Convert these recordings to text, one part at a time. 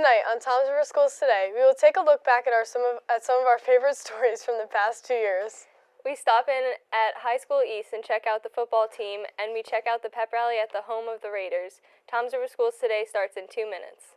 Tonight on Tom's River Schools Today, we will take a look back at some of our favorite stories from the past 2 years. We stop in at High School East and check out the football team, and we check out the pep rally at the home of the Raiders. Tom's River Schools Today starts in 2 minutes.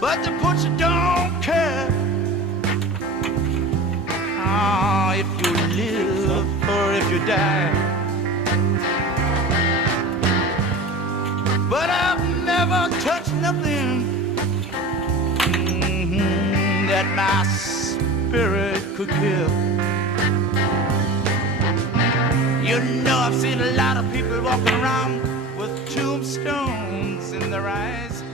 But the butcher don't care if you live or if you die. But I've never touched nothing that my spirit could kill. You know, I've seen a lot of people walking around with tombstones in their eyes.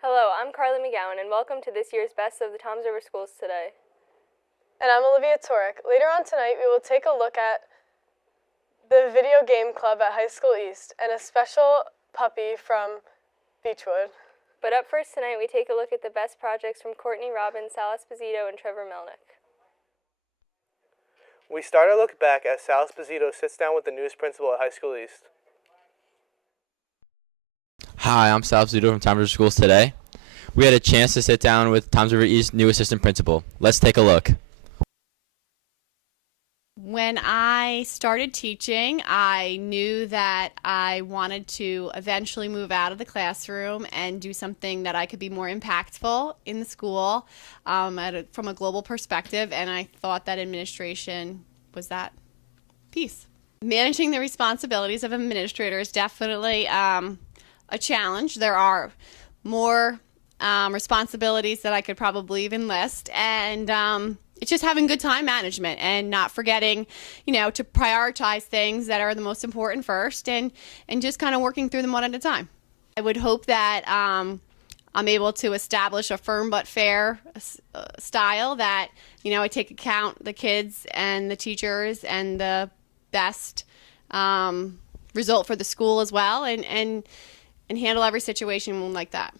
Hello, I'm Carly McGowan, and welcome to this year's Best of the Tom's River Schools Today. And I'm Olivia Torek. Later on tonight, we will take a look at the video game club at High School East and a special puppy from Beechwood. But up first tonight, we take a look at the best projects from Courtney Robbins, Sal Esposito, and Trevor Melnick. We start our look back as Sal Esposito sits down with the newest principal at High School East. Hi, I'm Sal Esposito from Tom's River Schools Today. We had a chance to sit down with Tom's River East's new assistant principal. Let's take a look. When I started teaching, I knew that I wanted to eventually move out of the classroom and do something that I could be more impactful in the school from a global perspective, and I thought that administration was that piece. Managing the responsibilities of administrator is definitely a challenge. There are more responsibilities that I could probably even list, and it's just having good time management and not forgetting, to prioritize things that are the most important first, and just kind of working through them one at a time. I would hope that I'm able to establish a firm but fair style that, I take account the kids and the teachers and the best result for the school as well, and handle every situation like that.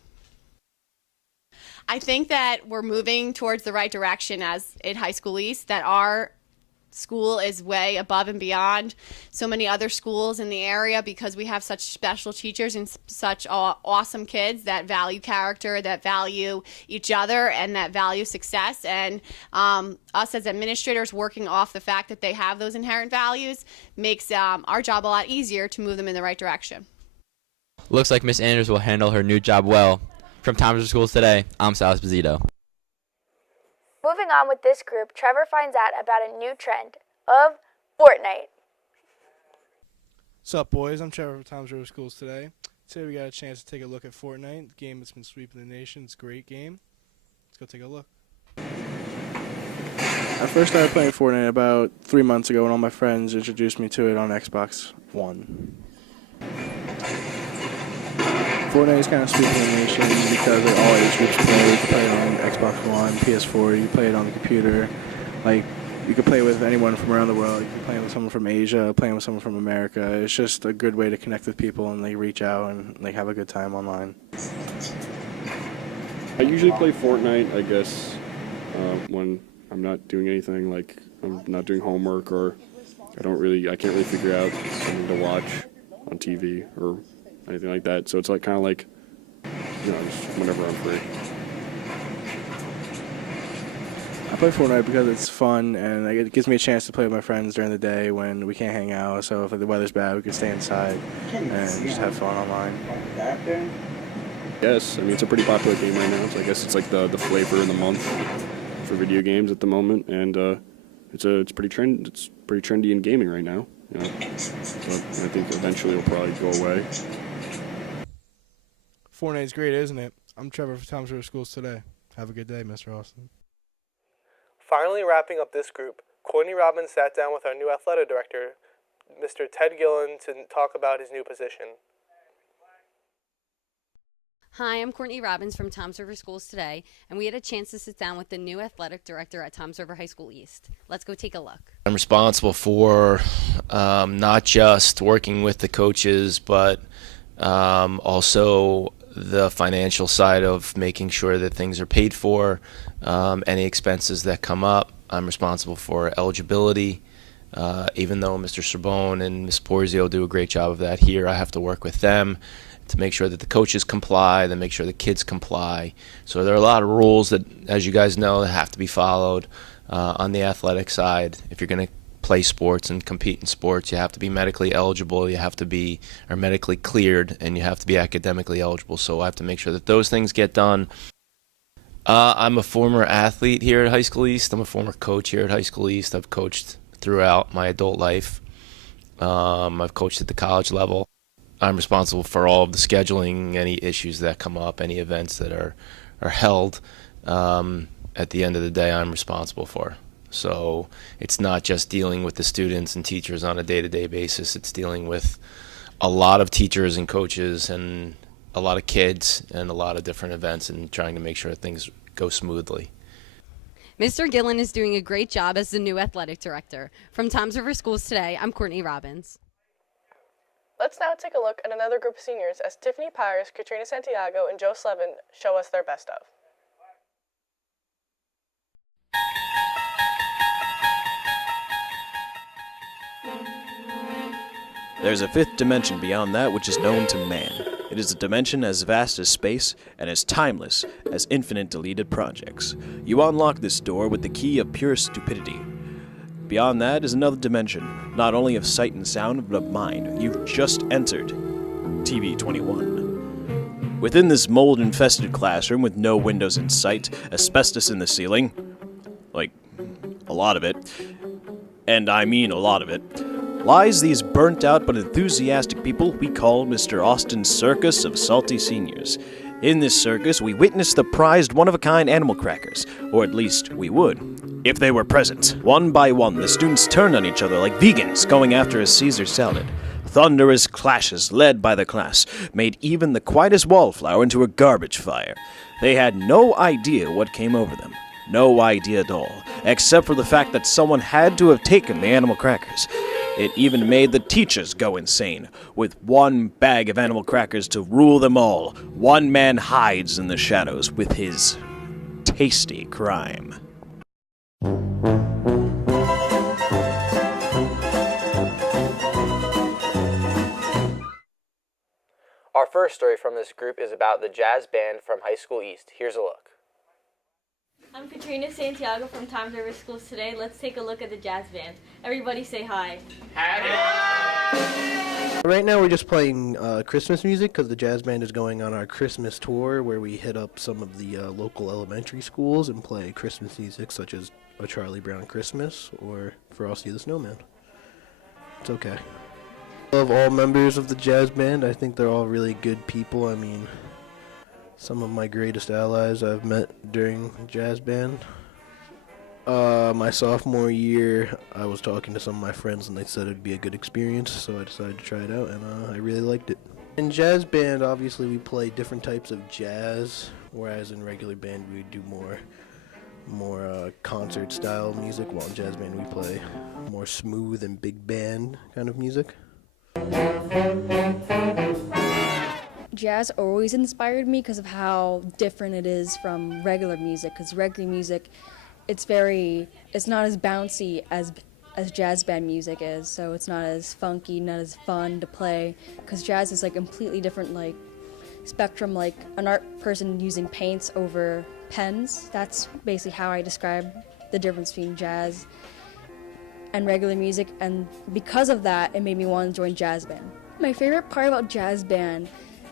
I think that we're moving towards the right direction as at High School East, that our school is way above and beyond so many other schools in the area because we have such special teachers and such awesome kids that value character, that value each other, and that value success. And us as administrators working off the fact that they have those inherent values makes our job a lot easier to move them in the right direction. Looks like Miss Anders will handle her new job well. From Tom's River Schools Today, I'm Sal Esposito. Moving on with this group, Trevor finds out about a new trend of Fortnite. What's up, boys? I'm Trevor from Tom's River Schools Today. Today we got a chance to take a look at Fortnite, the game that's been sweeping the nation. It's a great game. Let's go take a look. I first started playing Fortnite about 3 months ago when all my friends introduced me to it on Xbox One. Fortnite is kind of sweeping the nation because all age groups play. You can play it on Xbox One, PS4, you can play it on the computer. Like, you can play with anyone from around the world. You can play with someone from Asia, playing with someone from America. It's just a good way to connect with people and reach out and have a good time online. I usually play Fortnite, I guess, when I'm not doing anything, like I'm not doing homework, or I can't really figure out something to watch on TV or anything like that. So it's kind of like, just whenever I'm free. I play Fortnite because it's fun and it gives me a chance to play with my friends during the day when we can't hang out. So if the weather's bad, we can stay inside and just have fun online. Yes, it's a pretty popular game right now. So I guess it's like the flavor of the month for video games at the moment, and it's pretty trendy in gaming right now. But I think eventually it'll probably go away. Fortnite's great, isn't it? I'm Trevor from Tom's River Schools Today. Have a good day, Mr. Austin. Finally wrapping up this group, Courtney Robbins sat down with our new athletic director, Mr. Ted Gillen to talk about his new position. Hi, I'm Courtney Robbins from Toms River Schools Today, and we had a chance to sit down with the new athletic director at Toms River High School East. Let's go take a look. I'm responsible for not just working with the coaches, but also the financial side of making sure that things are paid for, any expenses that come up. I'm responsible for eligibility. Even though Mr. Sorbonne and Ms. Porzio do a great job of that here, I have to work with them to make sure that the coaches comply, then make sure the kids comply. So there are a lot of rules that, as you guys know, that have to be followed on the athletic side. If you're going to play sports and compete in sports, you have to be medically eligible, you have to be medically cleared, and you have to be academically eligible. So I have to make sure that those things get done. I'm a former athlete here at High School East. I'm a former coach here at High School East. I've coached throughout my adult life. I've coached at the college level. I'm responsible for all of the scheduling, any issues that come up, any events that are held. At the end of the day, I'm responsible for. So it's not just dealing with the students and teachers on a day-to-day basis. It's dealing with a lot of teachers and coaches and a lot of kids and a lot of different events and trying to make sure things go smoothly. Mr. Gillen is doing a great job as the new athletic director. From Toms River Schools Today, I'm Courtney Robbins. Let's now take a look at another group of seniors as Tiffany Pyers, Katrina Santiago, and Joe Slevin show us their best of. There's a fifth dimension beyond that which is known to man. It is a dimension as vast as space and as timeless as infinite deleted projects. You unlock this door with the key of pure stupidity. Beyond that is another dimension, not only of sight and sound, but of mind. You've just entered TV 21. Within this mold-infested classroom with no windows in sight, asbestos in the ceiling, like, a lot of it, and I mean a lot of it, lies these burnt-out but enthusiastic people we call Mr. Austin's Circus of Salty Seniors. In this circus, we witness the prized one-of-a-kind animal crackers, or at least we would, if they were present. One by one, the students turned on each other like vegans going after a Caesar salad. Thunderous clashes led by the class made even the quietest wallflower into a garbage fire. They had no idea what came over them. No idea at all, except for the fact that someone had to have taken the animal crackers. It even made the teachers go insane. With one bag of animal crackers to rule them all, one man hides in the shadows with his tasty crime. Our first story from this group is about the jazz band from High School East. Here's a look. I'm Katrina Santiago from Toms River Schools Today. Let's take a look at the jazz band. Everybody say hi. Right now we're just playing Christmas music because the jazz band is going on our Christmas tour where we hit up some of the local elementary schools and play Christmas music such as A Charlie Brown Christmas or Frosty the Snowman. It's okay. I love all members of the jazz band. I think they're all really good people. I mean, some of my greatest allies I've met during jazz band. My sophomore year, I was talking to some of my friends and they said it'd be a good experience, so I decided to try it out and I really liked it. In jazz band, obviously we play different types of jazz, whereas in regular band we do more concert style music, while in jazz band we play more smooth and big band kind of music. Jazz always inspired me because of how different it is from regular music, because regular music, it's not as bouncy as jazz band music is, so it's not as funky, not as fun to play, because jazz is like completely different, like spectrum, like an art person using paints over pens. That's basically how I describe the difference between jazz and regular music, and because of that, it made me want to join jazz band. My favorite part about jazz band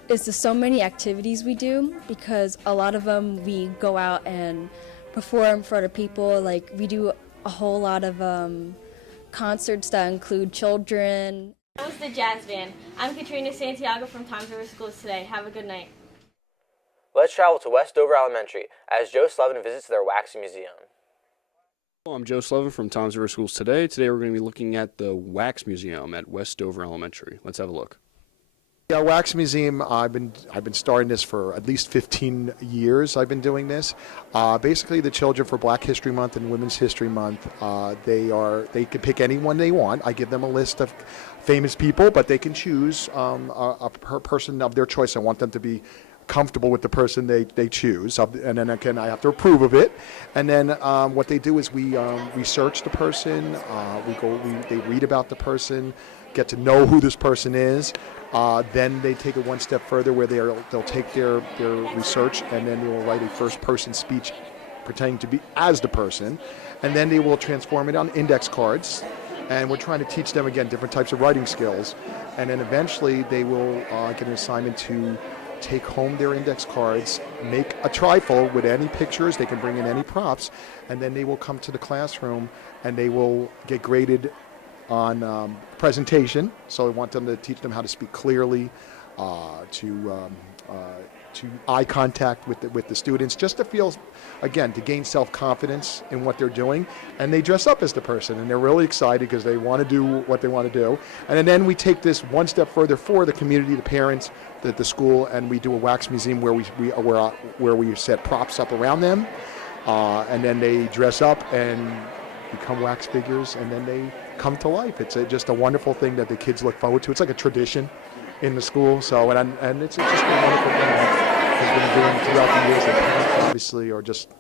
is the so many activities we do, because a lot of them we go out and perform for other people. Like we do a whole lot of concerts that include children. That was the jazz band. I'm Katrina Santiago from Toms River Schools Today. Have a good night. Let's travel to West Dover Elementary as Joe Slevin visits their wax museum. I'm Joe Slevin from Tom's River Schools Today. Today we're going to be looking at the Wax Museum at West Dover Elementary. Let's have a look. Yeah, Wax Museum, I've been starting this for at least 15 years. I've been doing this. Basically, the children for Black History Month and Women's History Month, they can pick anyone they want. I give them a list of famous people, but they can choose a person of their choice. I want them to be comfortable with the person they choose, and then again I have to approve of it. And then what they do is we research the person, they read about the person, get to know who this person is. Then they take it one step further where they'll take their research and then they will write a first person speech pretending to be as the person, and then they will transform it on index cards. And we're trying to teach them, again, different types of writing skills. And then eventually they will get an assignment to take home their index cards, make a trifold with any pictures, they can bring in any props, and then they will come to the classroom and they will get graded on presentation. So I want them to teach them how to speak clearly, to eye contact with the students, just to feel, again, to gain self-confidence in what they're doing. And they dress up as the person, and they're really excited because they want to do what they want to do. And then we take this one step further for the community, the parents, the school, and we do a wax museum where we set props up around them, and then they dress up and become wax figures, and then they come to life. It's just a wonderful thing that the kids look forward to. It's like a tradition in the school. So and it's just a wonderful thing that has been doing throughout the years. The parents obviously are just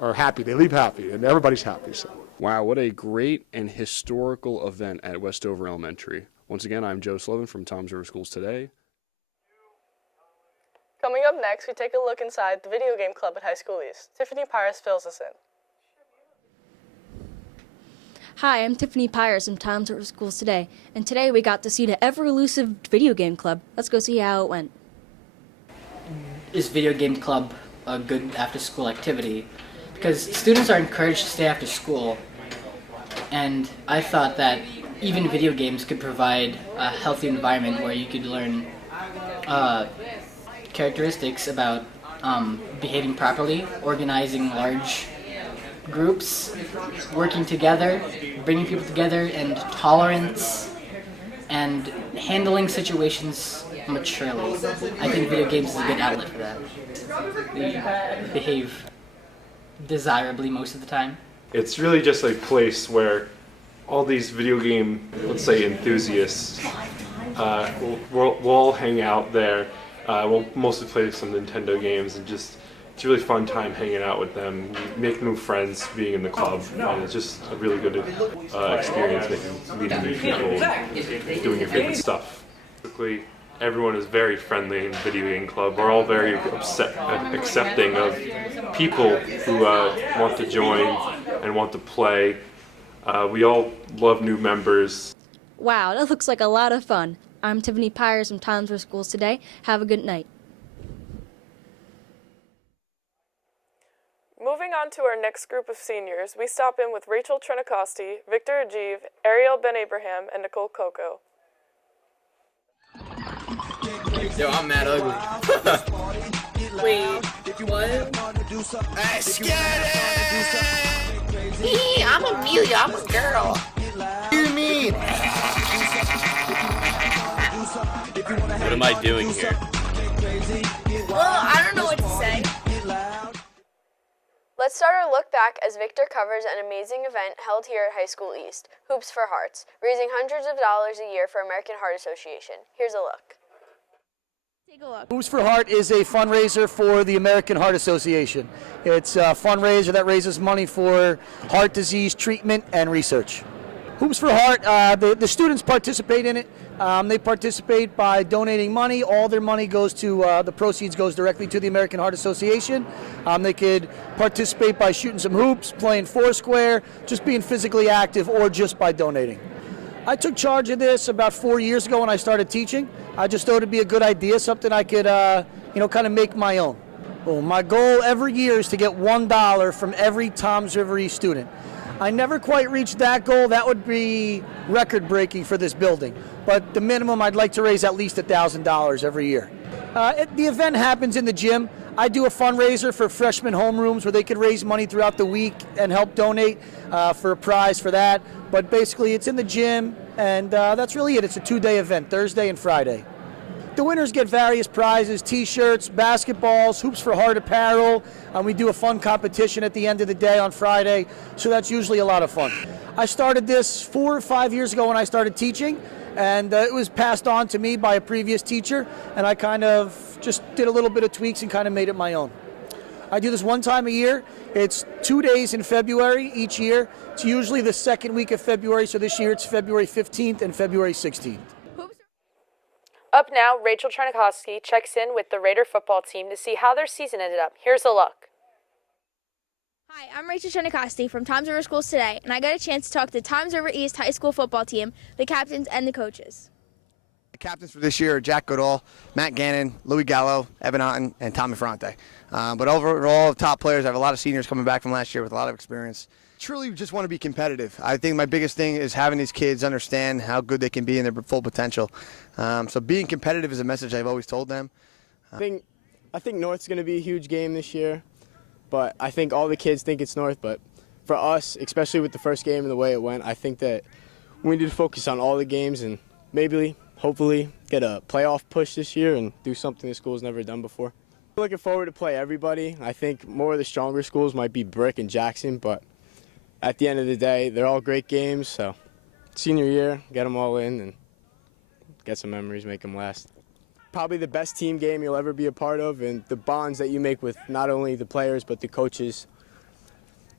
are happy. They leave happy, and everybody's happy. So. Wow, what a great and historical event at West Dover Elementary. Once again, I'm Joe Slevin from Tom's River Schools Today. Coming up next, we take a look inside the video game club at High School East. Tiffany Pyrus fills us in. Hi, I'm Tiffany Pyrus from Tom's River Schools Today, and today we got to see the ever-elusive video game club. Let's go see how it went. Is video game club a good after-school activity? Because students are encouraged to stay after school, and I thought that even video games could provide a healthy environment where you could learn characteristics about behaving properly, organizing large groups, working together, bringing people together, and tolerance, and handling situations maturely. I think video games is a good outlet for that. They behave desirably most of the time. It's really just a place where all these video game, let's say, enthusiasts we'll all hang out there. We'll mostly play some Nintendo games, and just it's a really fun time hanging out with them, make new friends being in the club, and it's just a really good experience meeting new people and doing your favorite stuff. Basically, everyone is very friendly in the video game club. We're all very accepting of people who want to join and want to play. We all love new members. Wow, that looks like a lot of fun. I'm Tiffany Pyrus from Tom's River Schools Today. Have a good night. Moving on to our next group of seniors, we stop in with Rachel Trinicosti, Victor Ajiv, Ariel Ben Abraham, and Nicole Coco. Yo, I'm mad ugly. Wait, what? I'm Amelia, I'm a girl. What do you mean? What am I doing here? Well, I don't know what to say. Let's start our look back as Victor covers an amazing event held here at High School East, Hoops for Hearts, raising hundreds of dollars a year for American Heart Association. Here's a look. Take a look. Hoops for Heart is a fundraiser for the American Heart Association. It's a fundraiser that raises money for heart disease treatment and research. Hoops for Heart, the students participate in it. They participate by donating money. All their money goes to, the proceeds goes directly to the American Heart Association. They could participate by shooting some hoops, playing foursquare, just being physically active, or just by donating. I took charge of this about 4 years ago when I started teaching. I just thought it'd be a good idea, something I could, kind of make my own. Well, my goal every year is to get $1 from every Toms River East student. I never quite reached that goal. That would be record-breaking for this building. But the minimum, I'd like to raise at least $1,000 every year. The event happens in the gym. I do a fundraiser for freshman homerooms where they could raise money throughout the week and help donate for a prize for that. But basically, it's in the gym, and that's really it. It's a 2-day event, Thursday and Friday. The winners get various prizes, T-shirts, basketballs, Hoops for Heart apparel, and we do a fun competition at the end of the day on Friday, so that's usually a lot of fun. I started this 4 or 5 years ago when I started teaching, and it was passed on to me by a previous teacher, and I kind of just did a little bit of tweaks and kind of made it my own. I do this one time a year. It's 2 days in February each year. It's usually the second week of February, so this year it's February 15th and February 16th. Up now, Rachel Trenikoski checks in with the Raider football team to see how their season ended up. Here's a look. Hi, I'm Rachel Trenikoski from Toms River Schools Today, and I got a chance to talk to the Toms River East High School football team, the captains, and the coaches. The captains for this year are Jack Goodall, Matt Gannon, Louis Gallo, Evan Otten, and Tommy Ferrante. But overall, top players. I have a lot of seniors coming back from last year with a lot of experience. Truly just want to be competitive. I think my biggest thing is having these kids understand how good they can be in their full potential. So being competitive is a message I've always told them. I think North's going to be a huge game this year, but I think all the kids think it's North. But for us, especially with the first game and the way it went, I think that we need to focus on all the games and maybe, hopefully, get a playoff push this year and do something the school's never done before. I'm looking forward to play everybody. I think more of the stronger schools might be Brick and Jackson, but at the end of the day, they're all great games. So senior year, get them all in and get some memories, make them last. Probably the best team game you'll ever be a part of, and the bonds that you make with not only the players but the coaches.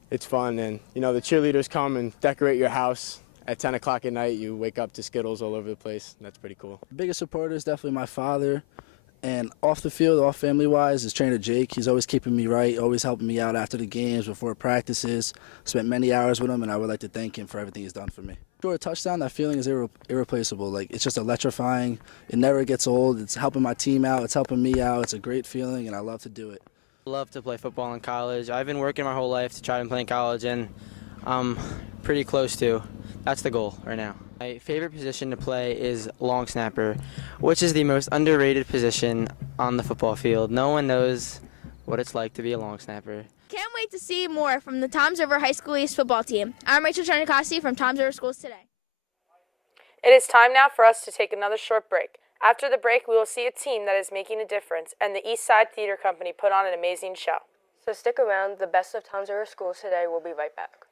It's fun, and the cheerleaders come and decorate your house. At 10 o'clock at night, you wake up to Skittles all over the place. That's pretty cool. The biggest supporter is definitely my father. And off the field, all family-wise, is trainer Jake. He's always keeping me right, always helping me out after the games, before practices. Spent many hours with him, and I would like to thank him for everything he's done for me. Score a touchdown, that feeling is irreplaceable. Like, it's just electrifying. It never gets old. It's helping my team out. It's helping me out. It's a great feeling, and I love to do it. I love to play football in college. I've been working my whole life to try and play in college, and I'm pretty close to. That's the goal right now. My favorite position to play is long snapper, which is the most underrated position on the football field. No one knows what it's like to be a long snapper. Can't wait to see more from the Toms River High School East football team. I'm Rachel Trenikoski from Toms River Schools Today. It is time now for us to take another short break. After the break, we will see a team that is making a difference, and the East Side Theater Company put on an amazing show. So stick around. The best of Toms River Schools Today will be right back.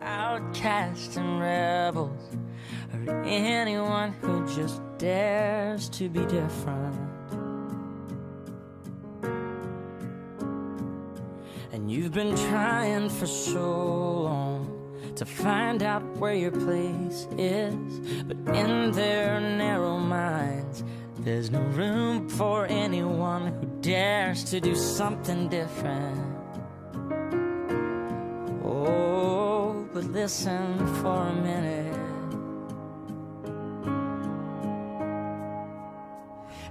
Outcasts and rebels, or anyone who just dares to be different. And you've been trying for so long to find out where your place is, but in their narrow minds there's no room for anyone who dares to do something different. But listen for a minute.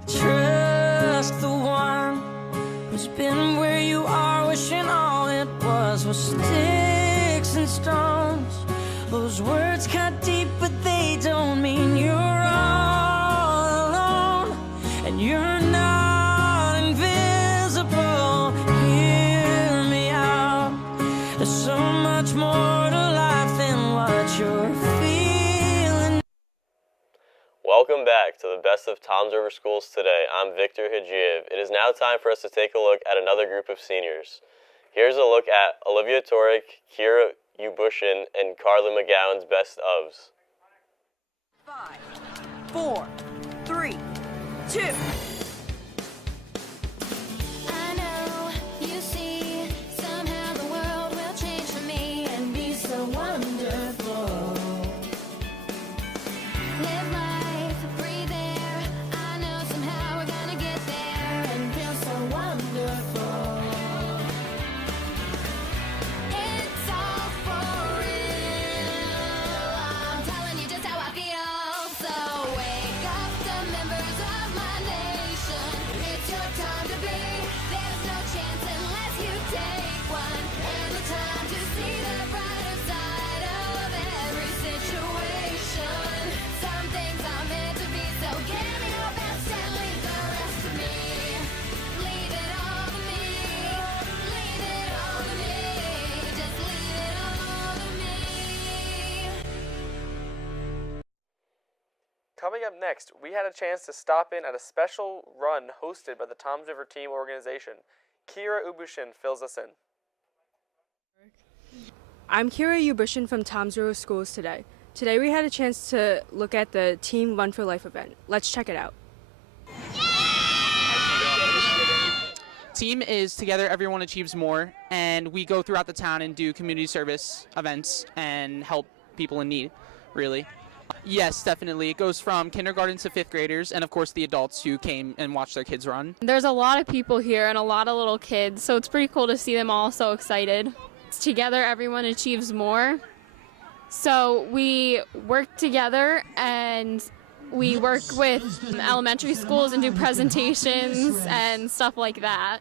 Trust the one who's been where you are, wishing all it was sticks and stones. Those words cut deep, but they don't mean you're all alone, and you're not invisible. Hear me out. There's so much more to you're feeling. Welcome back to the best of Toms River Schools Today. I'm Victor Hajiev. It is now time for us to take a look at another group of seniors. Here's a look at Olivia Torek, Kira Ubushin, and Carla McGowan's best ofs. 5, 4, 3, 2. Members of my nation. coming up next, we had a chance to stop in at a special run hosted by the Toms River Team organization. Kira Ubushin fills us in. I'm Kira Ubushin from Toms River Schools Today. Today we had a chance to look at the Team Run for Life event. Let's check it out. Team is Together Everyone Achieves More, and we go throughout the town and do community service events and help people in need, really. Yes, definitely. It goes from kindergarten to 5th graders and, of course, the adults who came and watched their kids run. There's a lot of people here and a lot of little kids, so it's pretty cool to see them all so excited. Together Everyone Achieves More. So we work together and we work with elementary schools and do presentations and stuff like that.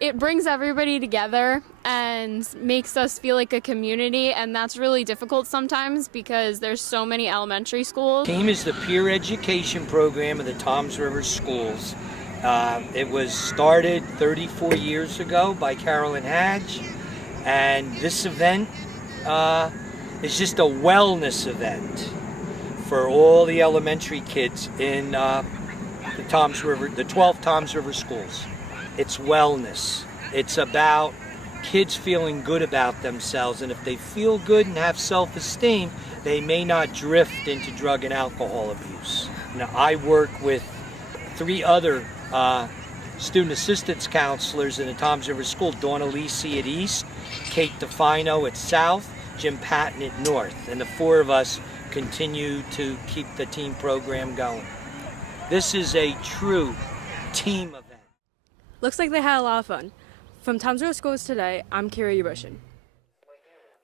It brings everybody together and makes us feel like a community, and that's really difficult sometimes because there's so many elementary schools. TEAM is the peer education program of the Toms River Schools. It was started 34 years ago by Carolyn Hadge, and this event is just a wellness event for all the elementary kids in the 12 Toms River schools. It's wellness. It's about kids feeling good about themselves, and if they feel good and have self-esteem, they may not drift into drug and alcohol abuse. Now, I work with 3 other student assistance counselors in the Toms River School, Dawn Alisi at East, Kate DeFino at South, Jim Patton at North, and the 4 of us continue to keep the team program going. This is a true team event. Looks like they had a lot of fun. From Toms River Schools Today, I'm Kira Ubushin.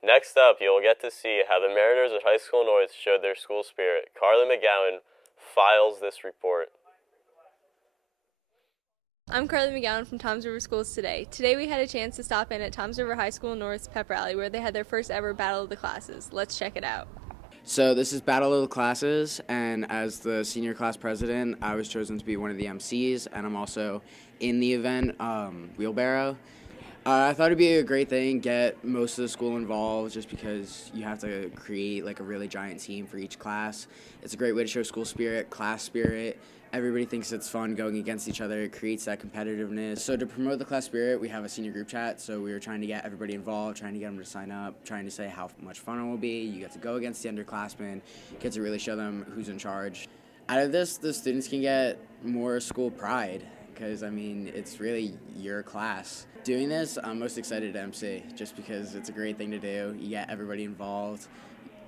Next up, you'll get to see how the Mariners of High School North showed their school spirit. Carly McGowan files this report. I'm Carly McGowan from Toms River Schools Today. Today we had a chance to stop in at Toms River High School North's pep rally where they had their first ever Battle of the Classes. Let's check it out. So this is Battle of the Classes, and as the senior class president, I was chosen to be one of the MCs, and I'm also in the event, wheelbarrow. I thought it'd be a great thing, get most of the school involved, just because you have to create like a really giant team for each class. It's a great way to show school spirit, class spirit. Everybody thinks it's fun going against each other. It creates that competitiveness. So to promote the class spirit, we have a senior group chat. So we were trying to get everybody involved, trying to get them to sign up, trying to say how much fun it will be. You get to go against the underclassmen, get to really show them who's in charge. Out of this, the students can get more school pride because, I mean, it's really your class. Doing this, I'm most excited to MC just because it's a great thing to do. You get everybody involved.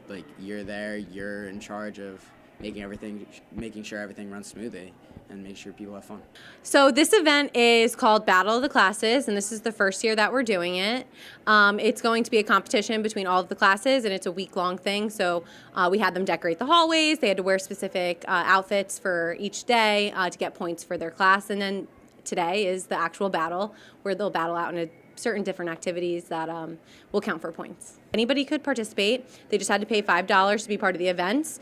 Like, you're there, you're in charge of making sure everything runs smoothly and make sure people have fun. So this event is called Battle of the Classes, and this is the first year that we're doing it. It's going to be a competition between all of the classes, and it's a week-long thing. So we had them decorate the hallways. They had to wear specific outfits for each day to get points for their class. And then today is the actual battle where they'll battle out in certain different activities that will count for points. Anybody could participate. They just had to pay $5 to be part of the events,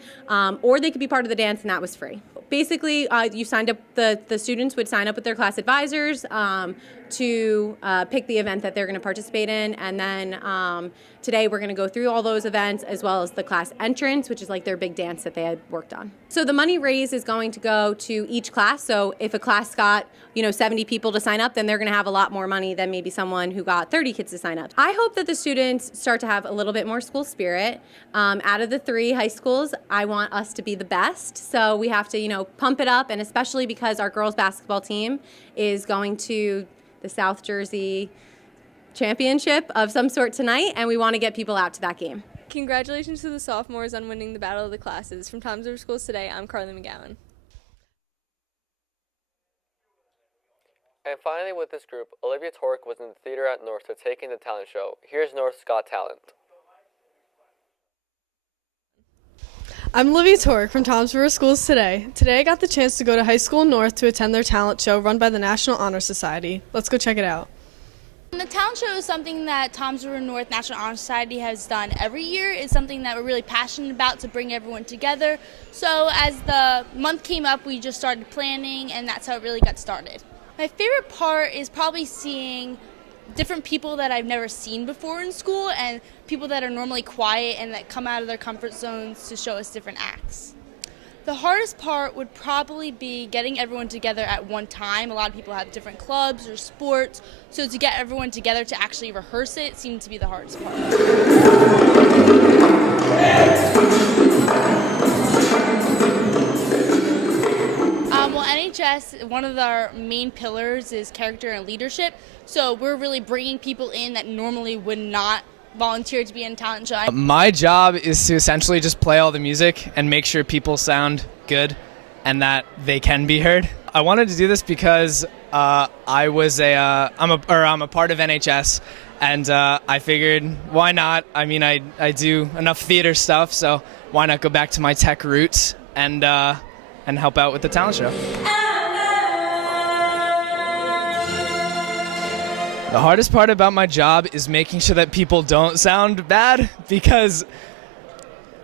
or they could be part of the dance, and that was free. Basically, you signed up. The students would sign up with their class advisors to pick the event that they're going to participate in, and then today we're going to go through all those events as well as the class entrance, which is like their big dance that they had worked on. So the money raised is going to go to each class. So if a class got 70 people to sign up, then they're going to have a lot more money than maybe someone who got 30 kids to sign up. I hope that the students start to have a little bit more school spirit. Out of the 3 high schools, I want us to be the best. So we have to, pump it up, and especially because our girls basketball team is going to the South Jersey championship of some sort tonight, and we want to get people out to that game. Congratulations to the sophomores on winning the Battle of the Classes. From Toms River Schools Today, I'm Carly McGowan. And finally with this group, Olivia Torek was in the theater at North to take in the talent show. Here's North's Got Talent. I'm Olivia Torek from Toms River Schools Today. Today I got the chance to go to High School North to attend their talent show run by the National Honor Society. Let's go check it out. The talent show is something that Toms River North National Honor Society has done every year. It's something that we're really passionate about to bring everyone together. So as the month came up, we just started planning, and that's how it really got started. My favorite part is probably seeing different people that I've never seen before in school and people that are normally quiet and that come out of their comfort zones to show us different acts. The hardest part would probably be getting everyone together at one time. A lot of people have different clubs or sports, so to get everyone together to actually rehearse it seemed to be the hardest part. Well, NHS, one of our main pillars is character and leadership, so we're really bringing people in that normally would not volunteer to be in a talent show. My job is to essentially just play all the music and make sure people sound good and that they can be heard. I wanted to do this because I'm a part of NHS, and I figured why not? I mean, I do enough theater stuff, so why not go back to my tech roots and help out with the talent show. The hardest part about my job is making sure that people don't sound bad, because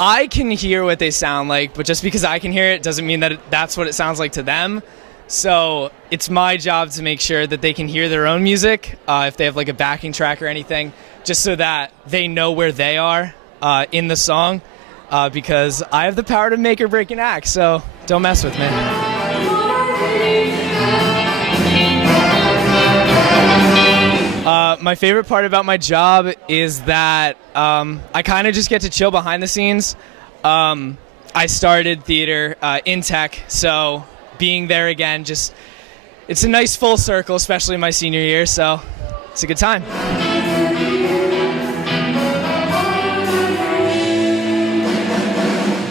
I can hear what they sound like, but just because I can hear it doesn't mean that that's what it sounds like to them. So it's my job to make sure that they can hear their own music, if they have like a backing track or anything, just so that they know where they are in the song, because I have the power to make or break an act, so don't mess with me. My favorite part about my job is that I kind of just get to chill behind the scenes. I started theater in tech, so being there again, it's a nice full circle, especially my senior year, so it's a good time.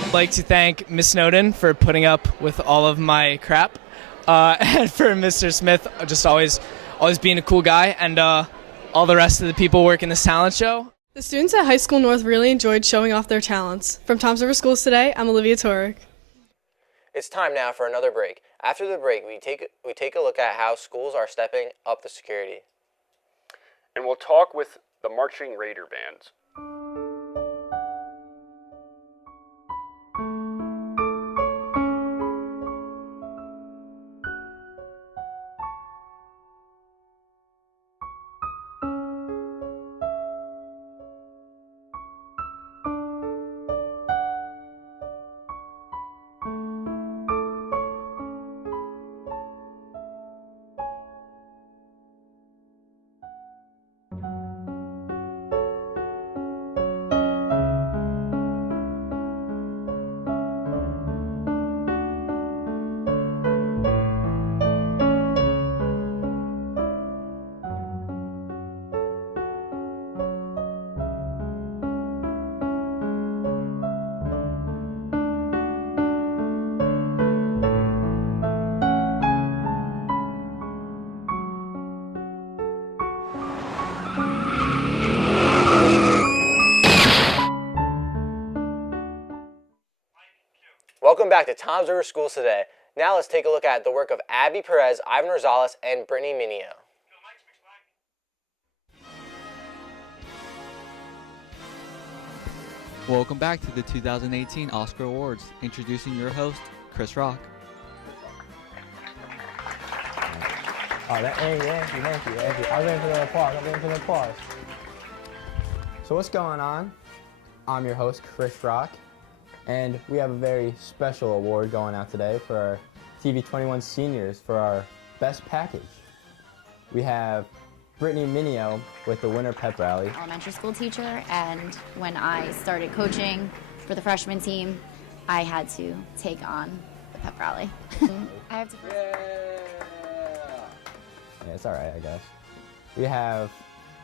I'd like to thank Miss Snowden for putting up with all of my crap, and for Mr. Smith just always being a cool guy, and all the rest of the people working this talent show. The students at High School North really enjoyed showing off their talents. From Toms River Schools Today, I'm Olivia Torek. It's time now for another break. After the break, we take a look at how schools are stepping up the security. And we'll talk with the Marching Raider Bands. Welcome back to Toms River Schools Today. Now let's take a look at the work of Abby Perez, Ivan Rosales, and Brittany Minio. Welcome back to the 2018 Oscar Awards. Introducing your host, Chris Rock. Thank you. I was waiting for the applause. So what's going on? I'm your host, Chris Rock, and we have a very special award going out today for our TV 21 seniors for our best package. We have Brittany Minio with the Winter Pep Rally. Elementary school teacher, and when I started coaching for the freshman team, I had to take on the pep rally. I have to. Yeah, it's all right, I guess. We have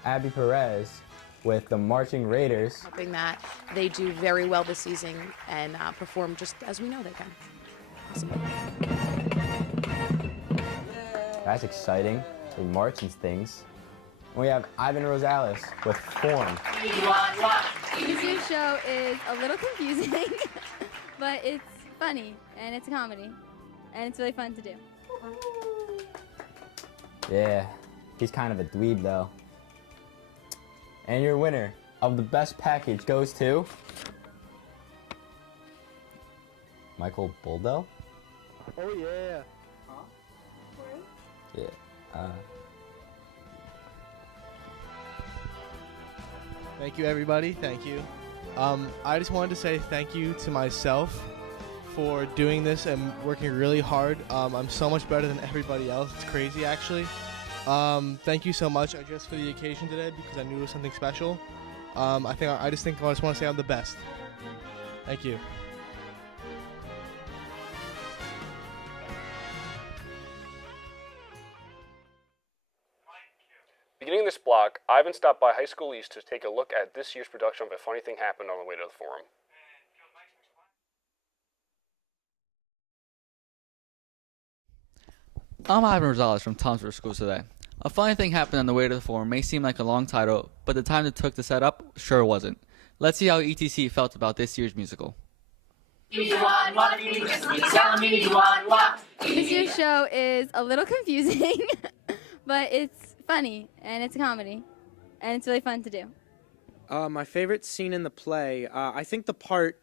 Abby Perez with the Marching Raiders. Hoping that they do very well this season and perform just as we know they can. That's exciting. We march and things. We have Ivan Rosales with Form. The YouTube show is a little confusing, but it's funny and it's a comedy and it's really fun to do. Yeah, he's kind of a dweeb though. And your winner of the best package goes to Michael Bulldell. Oh yeah. Yeah. Thank you, everybody. Thank you. I just wanted to say thank you to myself for doing this and working really hard. I'm so much better than everybody else. It's crazy, actually. Thank you so much. I dressed for the occasion today because I knew it was something special. I just want to say I'm the best. Thank you. Beginning this block, Ivan stopped by High School East to take a look at this year's production of A Funny Thing Happened on the way to the forum. I'm Ivan Rosales from Tom's River Schools today. A funny thing happened on the way to the forum may seem like a long title, but the time it took to set up sure wasn't. Let's see how ETC felt about this year's musical. This year's show is a little confusing, but it's funny, and it's a comedy, and it's really fun to do. My favorite scene in the play, I think the part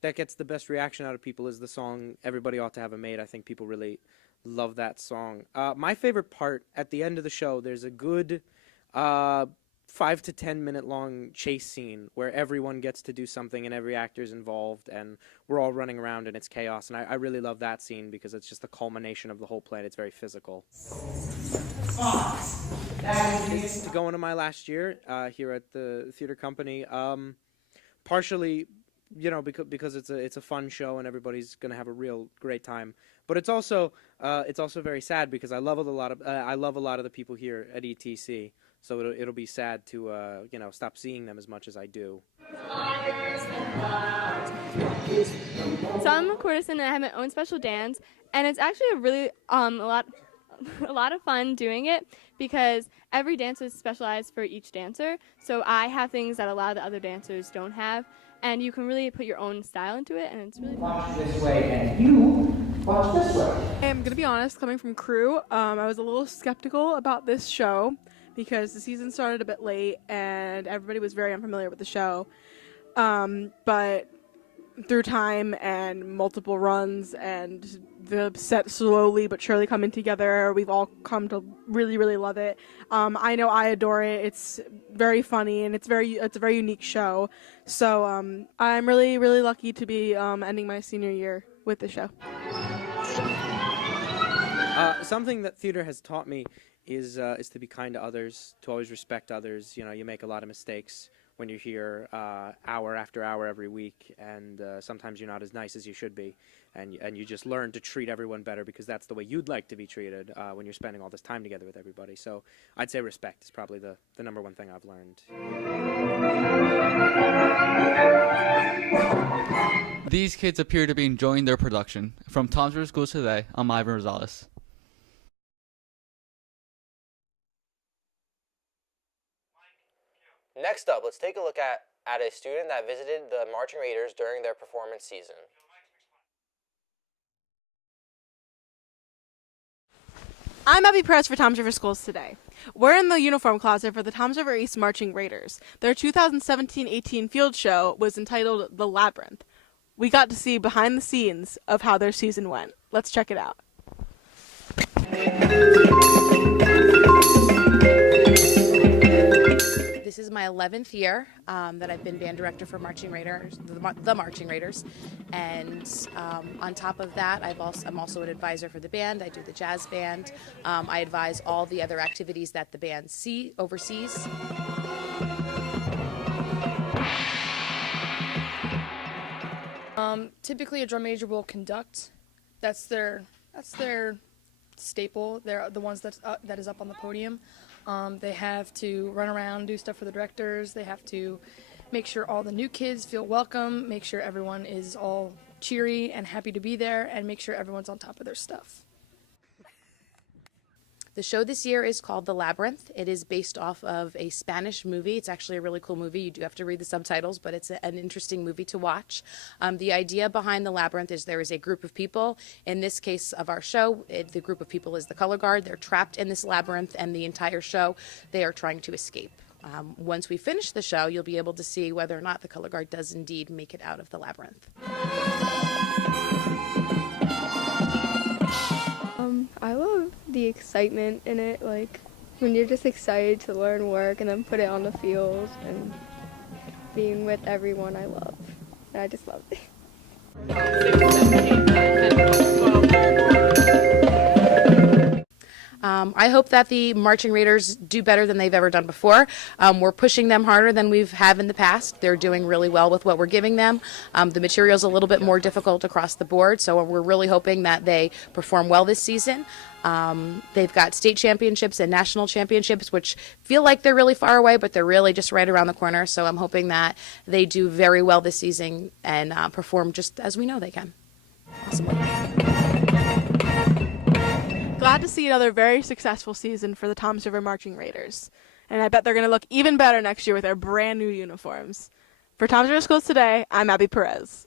that gets the best reaction out of people is the song Everybody Ought to Have a Maid. I think people really love that song. My favorite part, at the end of the show, there's a good 5 to 10 minute long chase scene where everyone gets to do something and every actor's involved and we're all running around and it's chaos. And I really love that scene because it's just the culmination of the whole play. It's very physical. It's going to my last year here at the theater company. Partially, you know, because it's a fun show and everybody's gonna have a real great time. But it's also very sad because I love a lot of the people here at ETC. So it'll be sad to stop seeing them as much as I do. So I'm a courtesan and I have my own special dance, and it's actually a really a lot of fun doing it because every dance is specialized for each dancer. So I have things that a lot of the other dancers don't have, and you can really put your own style into it, and it's really fun. Watch this way, and you watch this way. I'm gonna be honest, coming from crew, I was a little skeptical about this show because the season started a bit late and everybody was very unfamiliar with the show. But through time and multiple runs and the set slowly but surely coming together, we've all come to really, really love it. I know I adore it. It's very funny and it's a very unique show. So I'm really, really lucky to be ending my senior year with the show. Something that theater has taught me is to be kind to others, to always respect others. You know, you make a lot of mistakes when you're here hour after hour every week, and sometimes you're not as nice as you should be, and you just learn to treat everyone better because that's the way you'd like to be treated when you're spending all this time together with everybody. So I'd say respect is probably the number one thing I've learned. These kids appear to be enjoying their production. From Tom's River Schools today, I'm Ivan Rosales. Next up, let's take a look at a student that visited the Marching Raiders during their performance season. I'm Abby Perez for Toms River Schools today. We're in the uniform closet for the Toms River East Marching Raiders. Their 2017-18 field show was entitled The Labyrinth. We got to see behind the scenes of how their season went. Let's check it out. This is my 11th year that I've been band director for Marching Raiders, the Marching Raiders, and on top of that, I'm also an advisor for the band. I do the jazz band. I advise all the other activities that the band oversees. Typically, a drum major will conduct. That's their staple. They're the ones that is up on the podium. They have to run around, do stuff for the directors. They have to make sure all the new kids feel welcome, make sure everyone is all cheery and happy to be there, and make sure everyone's on top of their stuff. The show this year is called The Labyrinth. It is based off of a Spanish movie. It's actually a really cool movie. You do have to read the subtitles, but it's an interesting movie to watch. The idea behind The Labyrinth is there is a group of people. In this case of our show, the group of people is the color guard. They're trapped in this labyrinth, and the entire show, they are trying to escape. Once we finish the show, you'll be able to see whether or not the color guard does indeed make it out of the labyrinth. I love the excitement in it, like when you're just excited to learn work and then put it on the field and being with everyone I love. I just love it. I hope that the marching Raiders do better than they've ever done before. We're pushing them harder than we've had in the past. They're doing really well with what we're giving them. The material's a little bit more difficult across the board, so we're really hoping that they perform well this season. They've got state championships and national championships, which feel like they're really far away, but they're really just right around the corner. So I'm hoping that they do very well this season and perform just as we know they can. Awesome. Glad to see another very successful season for the Toms River Marching Raiders. And I bet they're going to look even better next year with their brand new uniforms. For Toms River Schools Today, I'm Abby Perez.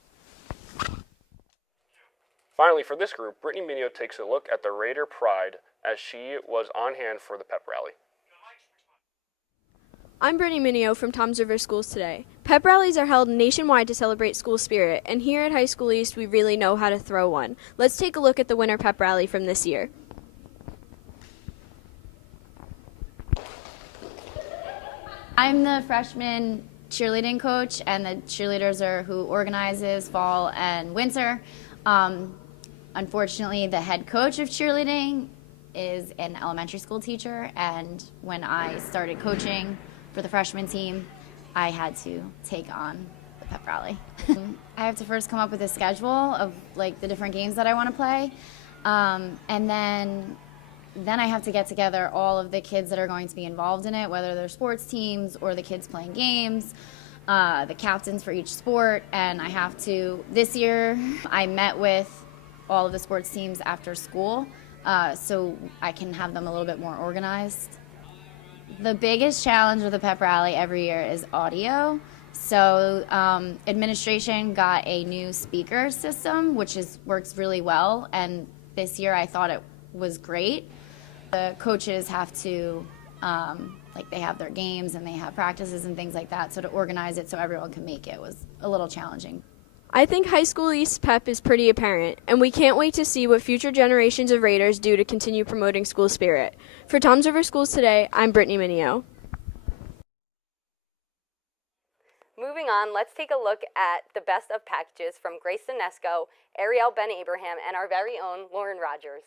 Finally, for this group, Brittany Minio takes a look at the Raider pride as she was on hand for the pep rally. I'm Brittany Minio from Toms River Schools Today. Pep rallies are held nationwide to celebrate school spirit, and here at High School East we really know how to throw one. Let's take a look at the winter pep rally from this year. I'm the freshman cheerleading coach, and the cheerleaders are who organizes fall and winter. Unfortunately, the head coach of cheerleading is an elementary school teacher, and when I started coaching for the freshman team, I had to take on the pep rally. I have to first come up with a schedule of like the different games that I want to play, and then I have to get together all of the kids that are going to be involved in it, whether they're sports teams or the kids playing games, the captains for each sport, and I have to, this year, I met with all of the sports teams after school, so I can have them a little bit more organized. The biggest challenge with the pep rally every year is audio. So administration got a new speaker system, which works really well, and this year I thought it was great. The coaches have to, they have their games and they have practices and things like that, so to organize it so everyone can make it was a little challenging. I think High School East pep is pretty apparent, and we can't wait to see what future generations of Raiders do to continue promoting school spirit. For Toms River Schools Today, I'm Brittany Minio. Moving on, let's take a look at the best of packages from Grace Sinesco, Ariel Ben-Abraham, and our very own Lauren Rogers.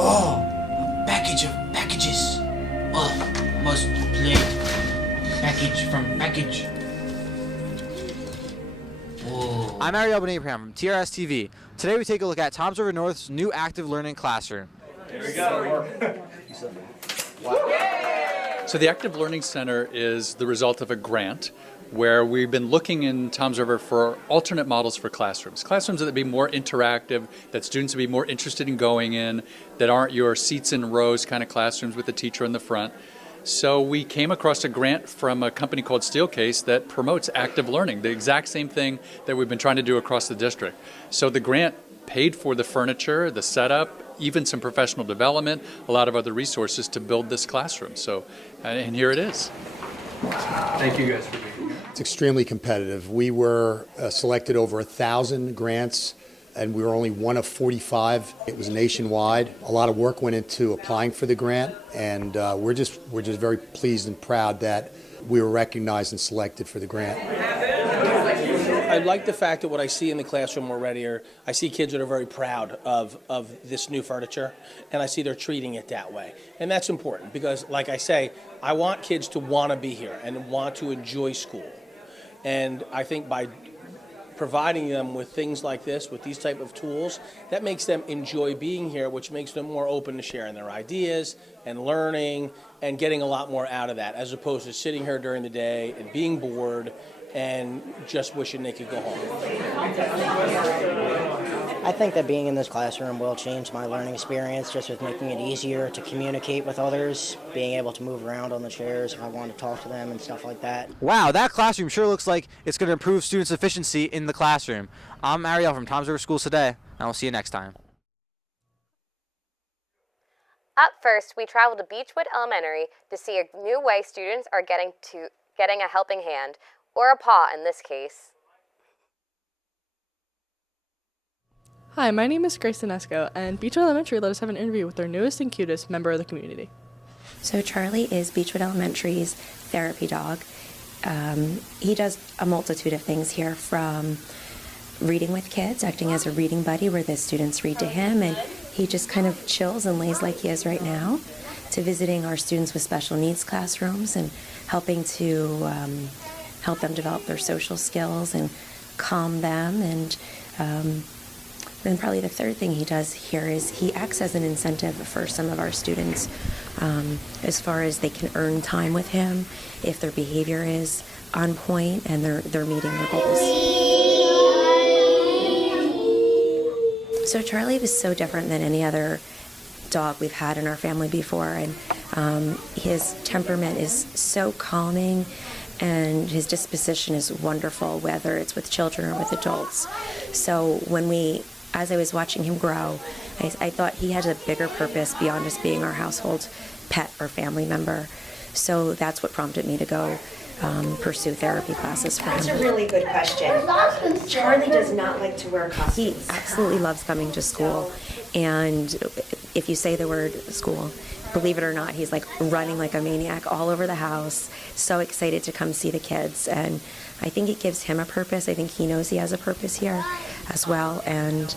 Oh, a package of packages. Oh, must play. Package from package. Oh. I'm Ariel Ben-Abraham from TRSTV. Today we take a look at Toms River North's new active learning classroom. There we go. So the Active Learning Center is the result of a grant where we've been looking in Toms River for alternate models for classrooms. Classrooms that would be more interactive, that students would be more interested in going in, that aren't your seats in rows kind of classrooms with the teacher in the front. So we came across a grant from a company called Steelcase that promotes active learning, the exact same thing that we've been trying to do across the district. So the grant paid for the furniture, the setup, even some professional development, a lot of other resources to build this classroom. So, and here it is. Thank you guys for being here. It's extremely competitive. We were selected over 1,000 grants, and we were only one of 45. It was nationwide. A lot of work went into applying for the grant, and we're just very pleased and proud that we were recognized and selected for the grant. I like the fact that what I see in the classroom already are, I see kids that are very proud of this new furniture, and I see they're treating it that way. And that's important because, like I say, I want kids to want to be here and want to enjoy school. And I think by providing them with things like this, with these type of tools, that makes them enjoy being here, which makes them more open to sharing their ideas and learning and getting a lot more out of that, as opposed to sitting here during the day and being bored and just wishing they could go home. I think that being in this classroom will change my learning experience just with making it easier to communicate with others, being able to move around on the chairs if I want to talk to them and stuff like that. Wow, that classroom sure looks like it's going to improve students' efficiency in the classroom. I'm Ariel from Toms River Schools Today, and we'll see you next time. Up first, we travel to Beechwood Elementary to see a new way students are getting a helping hand, or a paw in this case. Hi, my name is Grace Inesco, and Beechwood Elementary let us have an interview with their newest and cutest member of the community. So Charlie is Beechwood Elementary's therapy dog. He does a multitude of things here, from reading with kids, acting as a reading buddy where the students read to him, and he just kind of chills and lays like he is right now, to visiting our students with special needs classrooms and helping to help them develop their social skills and calm them. And then probably the third thing he does here is he acts as an incentive for some of our students, as far as they can earn time with him if their behavior is on point and they're meeting their goals. So Charlie was so different than any other dog we've had in our family before, and his temperament is so calming, and his disposition is wonderful, whether it's with children or with adults. So as I was watching him grow, I thought he had a bigger purpose beyond just being our household pet or family member. So that's what prompted me to go pursue therapy classes for him. That's a really good question. Charlie does not like to wear costumes. He absolutely loves coming to school, and if you say the word school, believe it or not, he's like running like a maniac all over the house, so excited to come see the kids. And I think it gives him a purpose. I think he knows he has a purpose here as well, and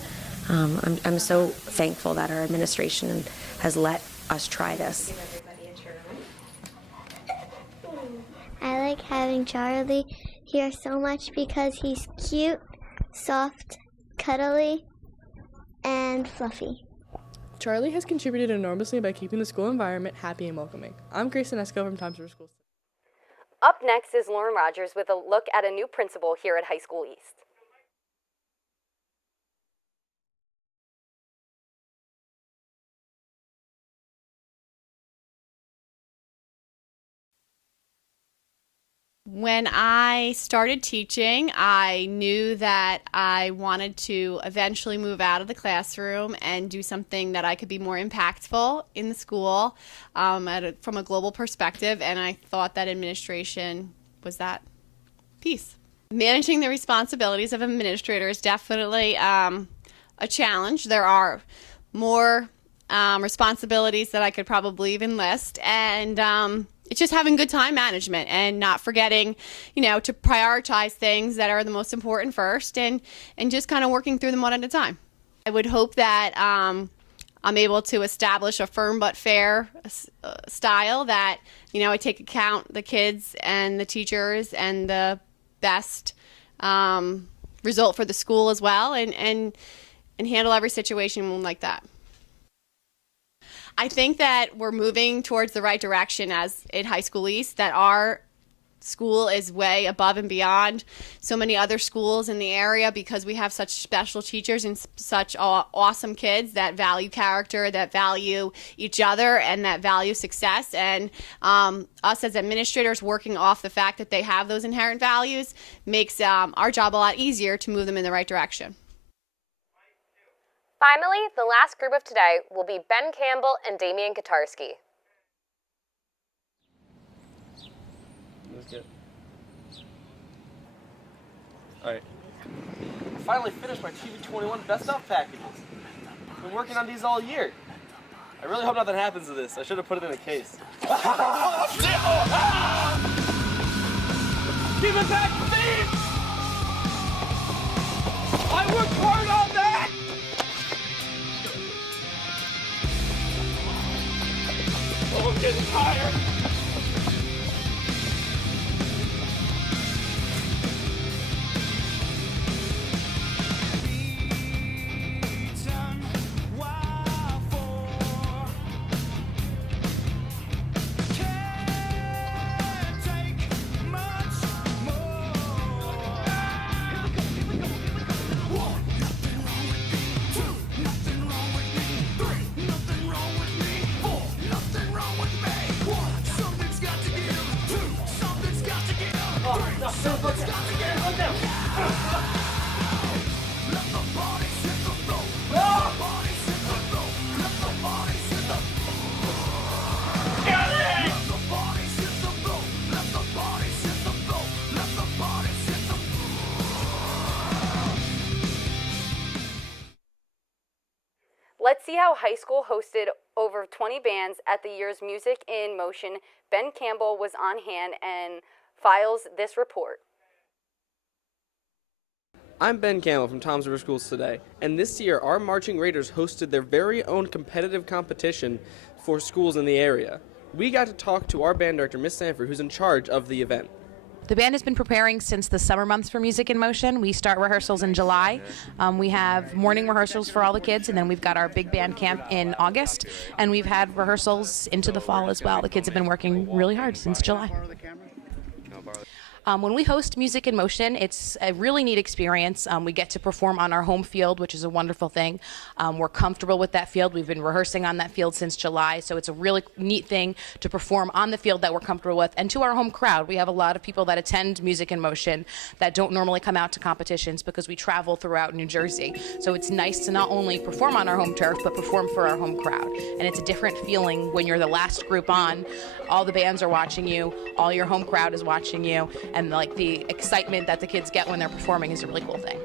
I'm so thankful that our administration has let us try this. I like having Charlie here so much because he's cute, soft, cuddly, and fluffy. Charlie has contributed enormously by keeping the school environment happy and welcoming. I'm Grace Inesco from Toms River Schools. Up next is Lauren Rogers with a look at a new principal here at High School East. When I started teaching, I knew that I wanted to eventually move out of the classroom and do something that I could be more impactful in the school from a global perspective, and I thought that administration was that piece. Managing the responsibilities of an administrator is definitely a challenge. There are more responsibilities that I could probably even list, and it's just having good time management and not forgetting, to prioritize things that are the most important first, and just kind of working through them one at a time. I would hope that I'm able to establish a firm but fair style that, I take account the kids and the teachers and the best result for the school as well, and handle every situation like that. I think that we're moving towards the right direction as in High School East, that our school is way above and beyond so many other schools in the area, because we have such special teachers and such awesome kids that value character, that value each other, and that value success. And us as administrators working off the fact that they have those inherent values makes our job a lot easier to move them in the right direction. Finally, the last group of today will be Ben Campbell and Damian Katarski. That's good. Alright. I finally finished my TV21 Best Of packages. I've been working on these all year. I really hope nothing happens to this. I should have put it in a case. Give it back, thief! I worked hard on that! Oh, I'm getting tired. see how high school hosted over 20 bands at the year's Music in Motion, Ben Campbell was on hand and files this report. I'm Ben Campbell from Toms River Schools Today, and this year our Marching Raiders hosted their very own competitive competition for schools in the area. We got to talk to our band director, Miss Sanford, who's in charge of the event. The band has been preparing since the summer months for Music in Motion. We start rehearsals in July. We have morning rehearsals for all the kids, and then we've got our big band camp in August, and we've had rehearsals into the fall as well. The kids have been working really hard since July. When we host Music in Motion, it's a really neat experience. We get to perform on our home field, which is a wonderful thing. We're comfortable with that field. We've been rehearsing on that field since July, so it's a really neat thing to perform on the field that we're comfortable with. And to our home crowd, we have a lot of people that attend Music in Motion that don't normally come out to competitions because we travel throughout New Jersey. So it's nice to not only perform on our home turf, but perform for our home crowd. And it's a different feeling when you're the last group on. All the bands are watching you, all your home crowd is watching you, and like the excitement that the kids get when they're performing is a really cool thing.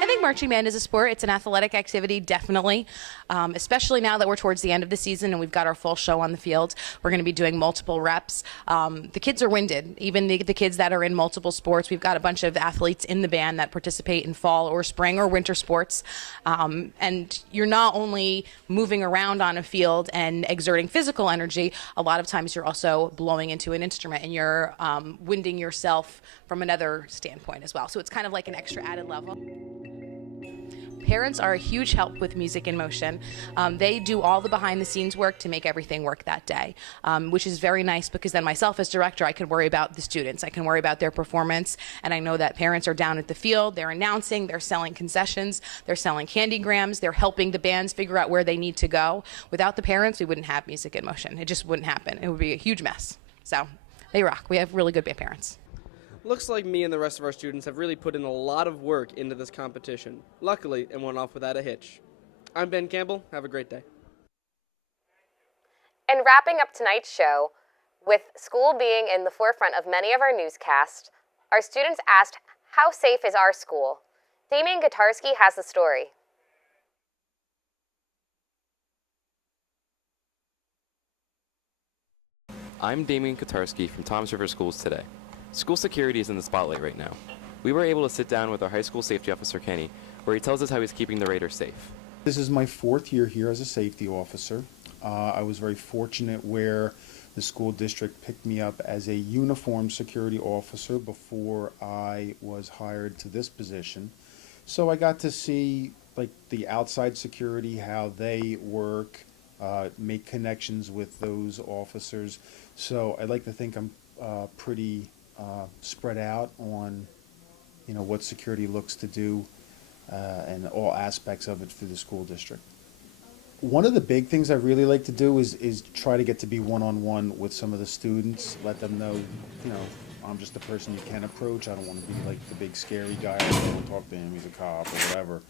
I think marching band is a sport. It's an athletic activity, definitely, especially now that we're towards the end of the season and we've got our full show on the field. We're going to be doing multiple reps. The kids are winded, even the kids that are in multiple sports. We've got a bunch of athletes in the band that participate in fall or spring or winter sports. And you're not only moving around on a field and exerting physical energy, a lot of times you're also blowing into an instrument and you're winding yourself from another standpoint as well. So it's kind of like an extra added level. Parents are a huge help with Music in Motion. They do all the behind-the-scenes work to make everything work that day, which is very nice because then myself as director, I can worry about the students. I can worry about their performance, and I know that parents are down at the field. They're announcing, they're selling concessions, they're selling candy grams, they're helping the bands figure out where they need to go. Without the parents, we wouldn't have Music in Motion. It just wouldn't happen. It would be a huge mess. So they rock. We have really good parents. Looks like me and the rest of our students have really put in a lot of work into this competition. Luckily, it went off without a hitch. I'm Ben Campbell. Have a great day. And wrapping up tonight's show, with school being in the forefront of many of our newscasts, our students asked, how safe is our school? Damien Gatarski has the story. I'm Damien Katarski from Toms River Schools Today. School security is in the spotlight right now. We were able to sit down with our high school safety officer, Kenny, where he tells us how he's keeping the Raiders safe. This is my 4th year here as a safety officer. I was very fortunate where the school district picked me up as a uniformed security officer before I was hired to this position. So I got to see like the outside security, how they work, make connections with those officers. So I'd like to think I'm pretty spread out on, what security looks to do and all aspects of it through the school district. One of the big things I really like to do is try to get to be one-on-one with some of the students, let them know, I'm just a person you can approach. I don't want to be like the big scary guy. I don't want to talk to him, he's a cop or whatever.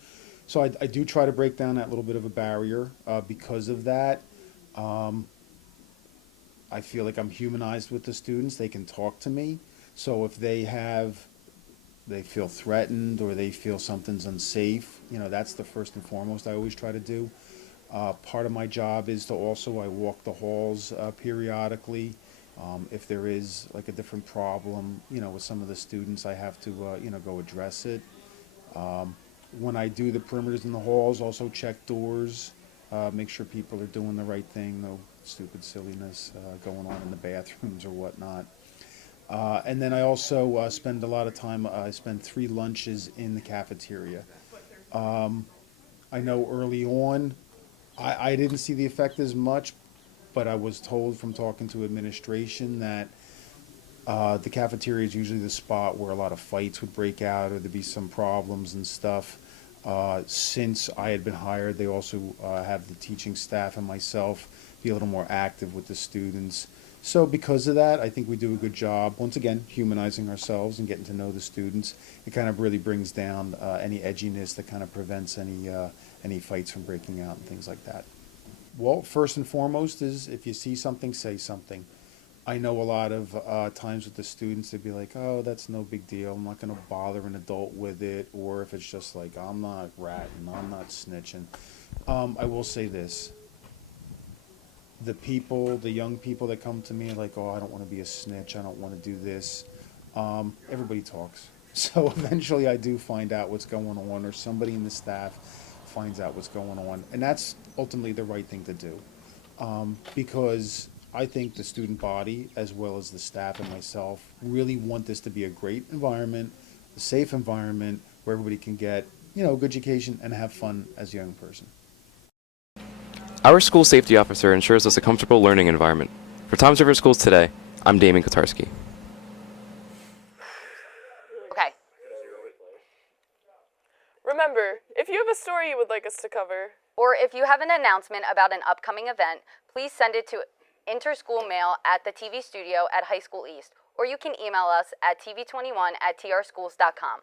So I do try to break down that little bit of a barrier. Because of that, I feel like I'm humanized with the students. They can talk to me. So if they feel threatened or they feel something's unsafe, that's the first and foremost I always try to do. Part of my job is to also, I walk the halls periodically. If there is like a different problem, with some of the students, I have to, go address it. When I do the perimeters in the halls, also check doors, make sure people are doing the right thing, no stupid silliness going on in the bathrooms or whatnot. And then I also spend a lot of time, I spend 3 lunches in the cafeteria. I know early on, I didn't see the effect as much, but I was told from talking to administration that the cafeteria is usually the spot where a lot of fights would break out or there'd be some problems and stuff. Since I had been hired, they also have the teaching staff and myself be a little more active with the students. So because of that, I think we do a good job, once again, humanizing ourselves and getting to know the students. It kind of really brings down any edginess that kind of prevents any fights from breaking out and things like that. Well, first and foremost is if you see something, say something. I know a lot of times with the students, they'd be like, oh, that's no big deal. I'm not going to bother an adult with it. Or if it's just like, I'm not ratting, I'm not snitching. I will say this. The young people that come to me like, oh, I don't want to be a snitch. I don't want to do this. Everybody talks. So eventually I do find out what's going on, or somebody in the staff finds out what's going on. And that's ultimately the right thing to do. Because I think the student body, as well as the staff and myself, really want this to be a great environment, a safe environment where everybody can get, good education and have fun as a young person. Our school safety officer ensures us a comfortable learning environment. For Toms River Schools Today, I'm Damon Kotarski. Okay. Remember, if you have a story you would like us to cover, Or if you have an announcement about an upcoming event, please send it to interschoolmail at the TV studio at High School East, or you can email us at tv21@trschools.com.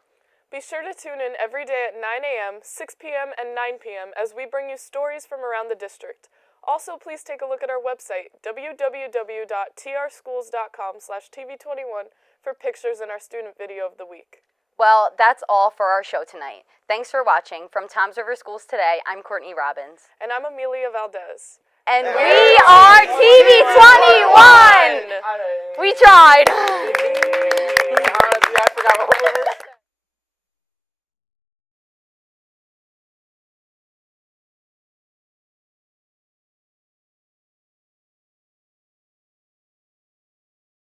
be sure to tune in every day at 9 a.m., 6 p.m., and 9 p.m. as we bring you stories from around the district. Also, please take a look at our website, www.trschools.com/tv21, for pictures and our student video of the week. Well, that's all for our show tonight. Thanks for watching. From Toms River Schools Today, I'm Courtney Robbins. And I'm Amelia Valdez. And we are TV21! We tried!